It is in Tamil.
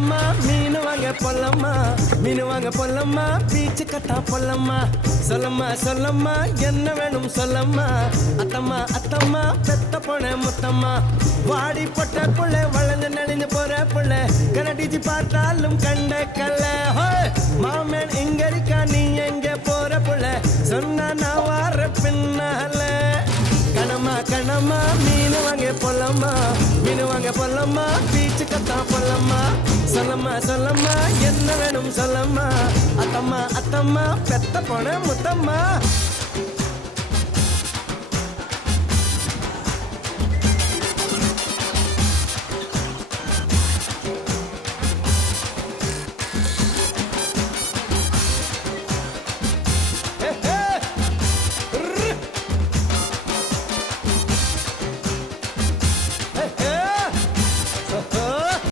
கண்ணம்மா மீன் வாங்க பொல்லம்மா, மீன் வாங்க பொல்லம்மா, பீச்சு கட்டா பொல்லம்மா. சொல்லம்மா சொல்லம்மா என்ன வேணும் சொல்லம்மா, அத்தம்மா அத்தம்மா பெத்த போன முத்தம்மா. வாடி பொட்ட புள்ள வளைஞ்சு நெளிஞ்சு போற புள்ள, கனடிச்சு பார்த்தாலும் கண்ட கல்ல. மாமன் எங்க இருக்கா நீ எங்க போற புள்ள, சொன்னா நான் வார பின்னால. கணமா கணமா மீன் வாங்க பொல்லம்மா, மீன் வாங்க பொல்லம்மா, பீச்சு கத்தா பொல்லம்மா. சொல்லம்மா சொல்லம்மா என்ன வேணும் சொல்லம்மா, அத்தம்மா அத்தம்மா பெத்த போன முத்தம்மா.